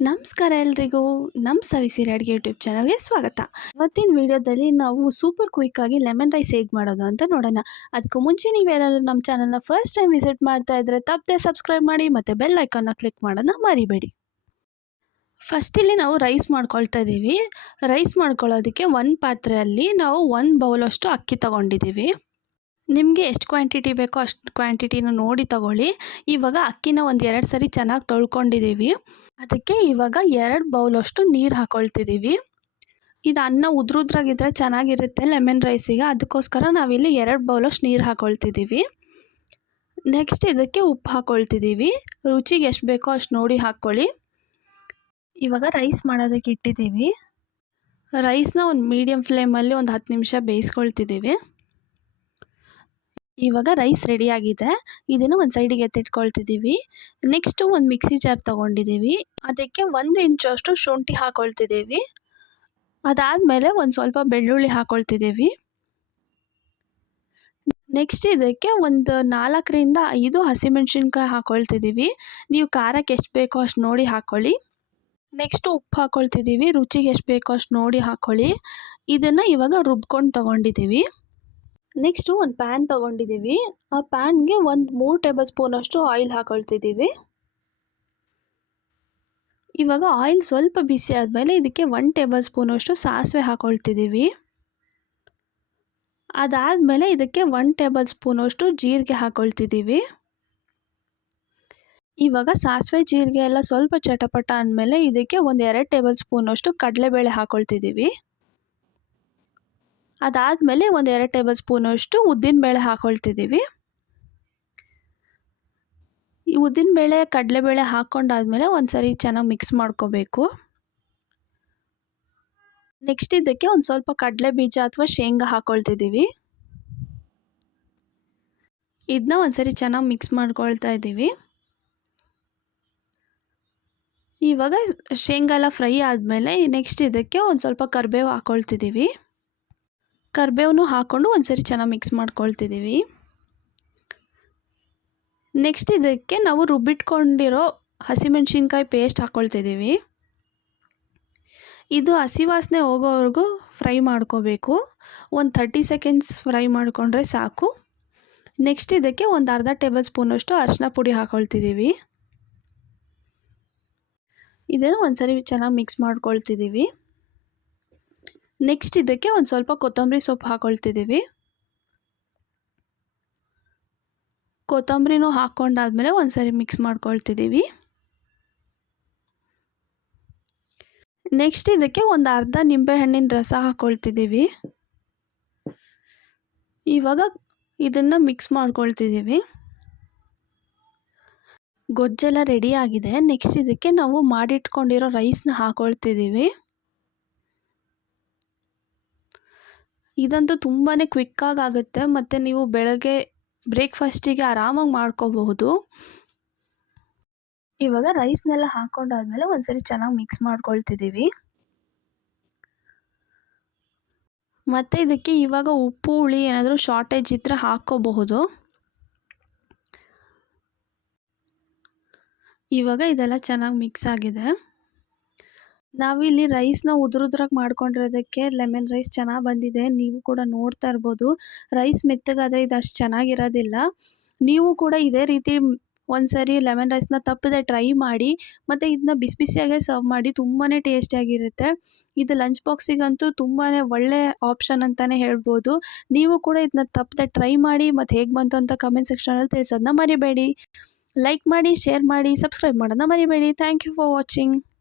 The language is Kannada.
ನಮಸ್ಕಾರ ಎಲ್ರಿಗೂ ನಮ್ಮ ಸವಿಸಿರಿ ಅಡುಗೆ ಯೂಟ್ಯೂಬ್ ಚಾನಲ್ಗೆ ಸ್ವಾಗತ. ಇವತ್ತಿನ ವಿಡಿಯೋದಲ್ಲಿ ನಾವು ಸೂಪರ್ ಕ್ವಿಕ್ಕಾಗಿ ಲೆಮನ್ ರೈಸ್ ಹೇಗೆ ಮಾಡೋದು ಅಂತ ನೋಡೋಣ. ಅದಕ್ಕೂ ಮುಂಚೆ ನೀವೇನಾದರೂ ನಮ್ಮ ಚಾನಲ್ನ ಫಸ್ಟ್ ಟೈಮ್ ವಿಸಿಟ್ ಮಾಡ್ತಾ ಇದ್ದರೆ ತಪ್ಪದೆ ಸಬ್ಸ್ಕ್ರೈಬ್ ಮಾಡಿ ಮತ್ತು ಬೆಲ್ ಐಕಾನ್ನ ಕ್ಲಿಕ್ ಮಾಡೋದನ್ನ ಮರಿಬೇಡಿ. ಫಸ್ಟ್ ಇಲ್ಲಿ ನಾವು ರೈಸ್ ಮಾಡ್ಕೊಳ್ತಾ ಇದ್ದೀವಿ. ರೈಸ್ ಮಾಡ್ಕೊಳ್ಳೋದಕ್ಕೆ ಒಂದು ಪಾತ್ರೆಯಲ್ಲಿ ನಾವು 1 ಬೌಲಷ್ಟು ಅಕ್ಕಿ ತೊಗೊಂಡಿದ್ದೀವಿ. ನಿಮಗೆ ಎಷ್ಟು ಕ್ವಾಂಟಿಟಿ ಬೇಕೋ ಅಷ್ಟು ಕ್ವಾಂಟಿಟಿನ ನೋಡಿ ತಗೊಳ್ಳಿ. ಇವಾಗ ಅಕ್ಕಿನ ಒಂದು 2 ಸರಿ ಚೆನ್ನಾಗಿ ತೊಳ್ಕೊಂಡಿದ್ದೀವಿ. ಅದಕ್ಕೆ ಇವಾಗ 2 ಬೌಲಷ್ಟು ನೀರು ಹಾಕ್ಕೊಳ್ತಿದ್ದೀವಿ. ಇದು ಅನ್ನ ಉದ್ರುದ್ರಾಗಿದ್ದರೆ ಚೆನ್ನಾಗಿರುತ್ತೆ ಲೆಮನ್ ರೈಸಿಗೆ, ಅದಕ್ಕೋಸ್ಕರ ನಾವಿಲ್ಲಿ 2 ಬೌಲಷ್ಟು ನೀರು ಹಾಕ್ಕೊಳ್ತಿದ್ದೀವಿ. ನೆಕ್ಸ್ಟ್ ಇದಕ್ಕೆ ಉಪ್ಪು ಹಾಕ್ಕೊಳ್ತಿದ್ದೀವಿ. ರುಚಿಗೆ ಎಷ್ಟು ಬೇಕೋ ಅಷ್ಟು ನೋಡಿ ಹಾಕ್ಕೊಳ್ಳಿ. ಇವಾಗ ರೈಸ್ ಮಾಡೋದಕ್ಕೆ ಇಟ್ಟಿದ್ದೀವಿ. ರೈಸ್ನ ಒಂದು ಮೀಡಿಯಮ್ ಫ್ಲೇಮಲ್ಲಿ ಒಂದು 10 ನಿಮಿಷ ಬೇಯಿಸ್ಕೊಳ್ತಿದ್ದೀವಿ. ಇವಾಗ ರೈಸ್ ರೆಡಿಯಾಗಿದೆ. ಇದನ್ನು ಒಂದು ಸೈಡಿಗೆ ಎತ್ತಿಟ್ಕೊಳ್ತಿದ್ದೀವಿ. ನೆಕ್ಸ್ಟು ಒಂದು ಮಿಕ್ಸಿ ಜಾರ್ ತೊಗೊಂಡಿದ್ದೀವಿ. ಅದಕ್ಕೆ 1 ಇಂಚಷ್ಟು ಶುಂಠಿ ಹಾಕ್ಕೊಳ್ತಿದ್ದೀವಿ. ಅದಾದಮೇಲೆ ಒಂದು ಸ್ವಲ್ಪ ಬೆಳ್ಳುಳ್ಳಿ ಹಾಕ್ಕೊಳ್ತಿದ್ದೀವಿ. ನೆಕ್ಸ್ಟ್ ಇದಕ್ಕೆ ಒಂದು 4ರಿಂದ 5 ಹಸಿಮೆಣ್ಸಿನ್ಕಾಯಿ ಹಾಕ್ಕೊಳ್ತಿದ್ದೀವಿ. ನೀವು ಖಾರಕ್ಕೆ ಎಷ್ಟು ಬೇಕೋ ಅಷ್ಟು ನೋಡಿ ಹಾಕ್ಕೊಳ್ಳಿ. ನೆಕ್ಸ್ಟು ಉಪ್ಪು ಹಾಕ್ಕೊಳ್ತಿದ್ದೀವಿ. ರುಚಿಗೆ ಎಷ್ಟು ಬೇಕೋ ಅಷ್ಟು ನೋಡಿ ಹಾಕ್ಕೊಳ್ಳಿ. ಇದನ್ನು ಇವಾಗ ರುಬ್ಕೊಂಡು ತೊಗೊಂಡಿದ್ದೀವಿ. ನೆಕ್ಸ್ಟು ಒಂದು ಪ್ಯಾನ್ ತೊಗೊಂಡಿದ್ದೀವಿ. ಆ ಪ್ಯಾನ್ಗೆ ಒಂದು 3 ಟೇಬಲ್ ಸ್ಪೂನಷ್ಟು ಆಯಿಲ್ ಹಾಕ್ಕೊಳ್ತಿದ್ದೀವಿ. ಇವಾಗ ಆಯಿಲ್ ಸ್ವಲ್ಪ ಬಿಸಿ ಆದಮೇಲೆ ಇದಕ್ಕೆ 1 ಟೇಬಲ್ ಸ್ಪೂನಷ್ಟು ಸಾಸಿವೆ ಹಾಕ್ಕೊಳ್ತಿದ್ದೀವಿ. ಅದಾದಮೇಲೆ ಇದಕ್ಕೆ 1 ಟೇಬಲ್ ಸ್ಪೂನಷ್ಟು ಜೀರಿಗೆ ಹಾಕ್ಕೊಳ್ತಿದ್ದೀವಿ. ಇವಾಗ ಸಾಸಿವೆ ಜೀರಿಗೆ ಎಲ್ಲ ಸ್ವಲ್ಪ ಚಟಪಟ ಅಂದಮೇಲೆ ಇದಕ್ಕೆ ಒಂದು 2 ಟೇಬಲ್ ಸ್ಪೂನಷ್ಟು ಕಡಲೆಬೇಳೆ ಹಾಕ್ಕೊಳ್ತಿದ್ದೀವಿ. ಅದಾದಮೇಲೆ ಒಂದು 2 ಟೇಬಲ್ ಸ್ಪೂನಷ್ಟು ಉದ್ದಿನಬೇಳೆ ಹಾಕ್ಕೊಳ್ತಿದ್ದೀವಿ. ಈ ಉದ್ದಿನಬೇಳೆ ಕಡಲೆಬೇಳೆ ಹಾಕ್ಕೊಂಡಾದ್ಮೇಲೆ ಒಂದು ಸರಿ ಚೆನ್ನಾಗಿ ಮಿಕ್ಸ್ ಮಾಡ್ಕೋಬೇಕು. ನೆಕ್ಸ್ಟ್ ಇದಕ್ಕೆ ಒಂದು ಸ್ವಲ್ಪ ಕಡಲೆ ಬೀಜ ಅಥವಾ ಶೇಂಗಾ ಹಾಕ್ಕೊಳ್ತಿದ್ದೀವಿ. ಇದನ್ನ ಒಂದು ಸರಿ ಚೆನ್ನಾಗಿ ಮಿಕ್ಸ್ ಮಾಡ್ಕೊಳ್ತಾ ಇದ್ದೀವಿ. ಇವಾಗ ಶೇಂಗಾ ಎಲ್ಲ ಫ್ರೈ ಆದಮೇಲೆ ನೆಕ್ಸ್ಟ್ ಇದಕ್ಕೆ ಒಂದು ಸ್ವಲ್ಪ ಕರಿಬೇವು ಹಾಕ್ಕೊಳ್ತಿದ್ದೀವಿ. ಕರಿಬೇವನ್ನು ಹಾಕ್ಕೊಂಡು ಒಂದು ಸರಿ ಚೆನ್ನಾಗಿ ಮಿಕ್ಸ್ ಮಾಡ್ಕೊಳ್ತಿದ್ದೀವಿ. ನೆಕ್ಸ್ಟ್ ಇದಕ್ಕೆ ನಾವು ರುಬ್ಬಿಟ್ಕೊಂಡಿರೋ ಹಸಿಮೆಣ್ಸಿನ್ಕಾಯಿ ಪೇಸ್ಟ್ ಹಾಕ್ಕೊಳ್ತಿದ್ದೀವಿ. ಇದು ಹಸಿ ವಾಸನೆ ಹೋಗೋವರೆಗೂ ಫ್ರೈ ಮಾಡ್ಕೋಬೇಕು. ಒಂದು 30 ಸೆಕೆಂಡ್ಸ್ ಫ್ರೈ ಮಾಡಿಕೊಂಡ್ರೆ ಸಾಕು. ನೆಕ್ಸ್ಟ್ ಇದಕ್ಕೆ ಒಂದು ಅರ್ಧ ಟೇಬಲ್ ಸ್ಪೂನಷ್ಟು ಅರಿಶಿನ ಪುಡಿ ಹಾಕ್ಕೊಳ್ತಿದ್ದೀವಿ. ಇದನ್ನು ಒಂದು ಸರಿ ಚೆನ್ನಾಗಿ ಮಿಕ್ಸ್ ಮಾಡ್ಕೊಳ್ತಿದ್ದೀವಿ. ನೆಕ್ಸ್ಟ್ ಇದಕ್ಕೆ ಒಂದು ಸ್ವಲ್ಪ ಕೊತ್ತಂಬರಿ ಸೊಪ್ಪು ಹಾಕ್ಕೊಳ್ತಿದ್ದೀವಿ. ಕೊತ್ತಂಬರಿನೂ ಹಾಕ್ಕೊಂಡಾದ್ಮೇಲೆ ಒಂದು ಸರಿ ಮಿಕ್ಸ್ ಮಾಡ್ಕೊಳ್ತಿದ್ದೀವಿ. ನೆಕ್ಸ್ಟ್ ಇದಕ್ಕೆ ಒಂದು ಅರ್ಧ ನಿಂಬೆಹಣ್ಣಿನ ರಸ ಹಾಕ್ಕೊಳ್ತಿದ್ದೀವಿ. ಇವಾಗ ಇದನ್ನು ಮಿಕ್ಸ್ ಮಾಡ್ಕೊಳ್ತಿದ್ದೀವಿ. ಗೊಜ್ಜೆಲ್ಲ ರೆಡಿ ಆಗಿದೆ. ನೆಕ್ಸ್ಟ್ ಇದಕ್ಕೆ ನಾವು ಮಾಡಿಟ್ಕೊಂಡಿರೋ ರೈಸ್ನ ಹಾಕ್ಕೊಳ್ತಿದ್ದೀವಿ. ಇದಂತೂ ತುಂಬಾ ಕ್ವಿಕ್ಕಾಗಿ ಆಗುತ್ತೆ ಮತ್ತು ನೀವು ಬೆಳಗ್ಗೆ ಬ್ರೇಕ್ಫಾಸ್ಟಿಗೆ ಆರಾಮಾಗಿ ಮಾಡ್ಕೋಬಹುದು. ಇವಾಗ ರೈಸ್ನೆಲ್ಲ ಹಾಕ್ಕೊಂಡಾದ್ಮೇಲೆ ಒಂದು ಸರಿ ಚೆನ್ನಾಗಿ ಮಿಕ್ಸ್ ಮಾಡ್ಕೊಳ್ತಿದ್ದೀವಿ. ಮತ್ತು ಇದಕ್ಕೆ ಇವಾಗ ಉಪ್ಪು ಹುಳಿ ಏನಾದರೂ ಶಾರ್ಟೇಜ್ ಇದ್ದರೆ ಹಾಕ್ಕೋಬಹುದು. ಇವಾಗ ಇದೆಲ್ಲ ಚೆನ್ನಾಗಿ ಮಿಕ್ಸ್ ಆಗಿದೆ. ನಾವಿಲ್ಲಿ ರೈಸ್ನ ಉದುರುದ್ರಾಗಿ ಮಾಡ್ಕೊಂಡಿರೋದಕ್ಕೆ ಲೆಮನ್ ರೈಸ್ ಚೆನ್ನಾಗಿ ಬಂದಿದೆ. ನೀವು ಕೂಡ ನೋಡ್ತಾ ಇರ್ಬೋದು. ರೈಸ್ ಮೆತ್ತಗಾದರೆ ಇದು ಅಷ್ಟು ಚೆನ್ನಾಗಿರೋದಿಲ್ಲ. ನೀವು ಕೂಡ ಇದೇ ರೀತಿ ಒಂದು ಸರಿ ಲೆಮನ್ ರೈಸ್ನ ತಪ್ಪದೆ ಟ್ರೈ ಮಾಡಿ ಮತ್ತು ಇದನ್ನ ಬಿಸಿ ಬಿಸಿಯಾಗೆ ಸರ್ವ್ ಮಾಡಿ. ತುಂಬಾ ಟೇಸ್ಟಿಯಾಗಿರುತ್ತೆ. ಇದು ಲಂಚ್ ಬಾಕ್ಸಿಗಂತೂ ತುಂಬಾ ಒಳ್ಳೆ ಆಪ್ಷನ್ ಅಂತಲೇ ಹೇಳ್ಬೋದು. ನೀವು ಕೂಡ ಇದನ್ನ ತಪ್ಪದೆ ಟ್ರೈ ಮಾಡಿ ಮತ್ತು ಹೇಗೆ ಬಂತು ಅಂತ ಕಮೆಂಟ್ ಸೆಕ್ಷನಲ್ಲಿ ತಿಳಿಸೋದನ್ನ ಮರಿಬೇಡಿ. ಲೈಕ್ ಮಾಡಿ, ಶೇರ್ ಮಾಡಿ, ಸಬ್ಸ್ಕ್ರೈಬ್ ಮಾಡೋದನ್ನ ಮರಿಬೇಡಿ. Thank you for watching.